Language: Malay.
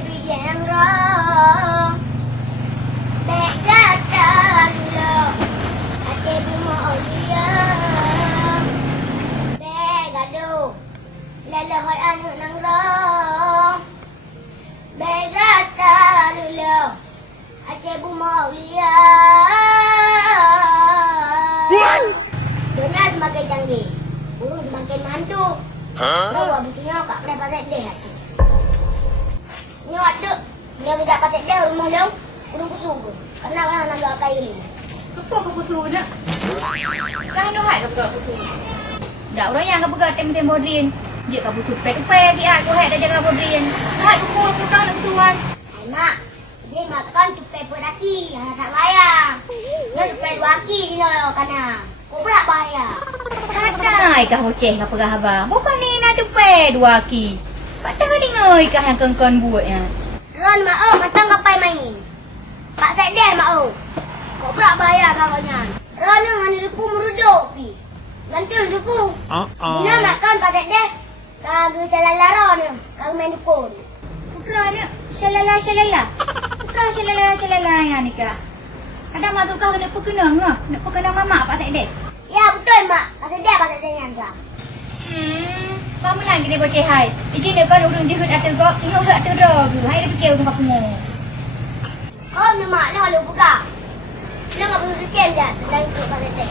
bilang roh Bek kata dulu Ate bumau dia Bek gaduh Lalahoy anu nang roh Bek kata dulu Ate bumau dia Dunia semakin canggih Burung semakin mantu Bawa betulnya kak pernah pasal deh hati Nyok tu Dia tidak pasal deh rumah dong Burung kusung tu Karena orang nak buat kayu ni Kepo ke pusu nak. Kau nak hai ke buka pusu. Dak orang yang ke buka tem-tem bodrin. Je ka butuh pet-pet ki aku hai dah jaga bodrin. Hai ku tu kau nak tuan. Hai mak Dia makan tupai peraki Yang tak bayar Dia tupai dua ki di no kana Kau pula bayar Kadai kah hoceh ka perah abang. Bukan ni nak tupai 2 ki. Patah dengai kah yang kengkon buat ya. Ron mak oh matang kapai main Pak Said deh mak oh Kau pula bayar kawannya Ron yang hanya rupu meruduk pi Gantung rupu Dina makan Pak Said deh Kagak salah-lara ni Kagak main dukun Putra ni shalala. Putra shalala yang ni kah. Ada masuk kau nak perkenang ah. Nak perkenang mama apa tak dek? Ya betul mak Pak Said deh Pak Said deh yang sah Kamu lagi ni bocah hai. Ijin dia kan urung jihut atur gok, tengok dak atur dah. Hai dia fikir untuk kamu. Kau ni mak lah lu buka Dia tak perlu fikir dah Tentang itu Pak Said deh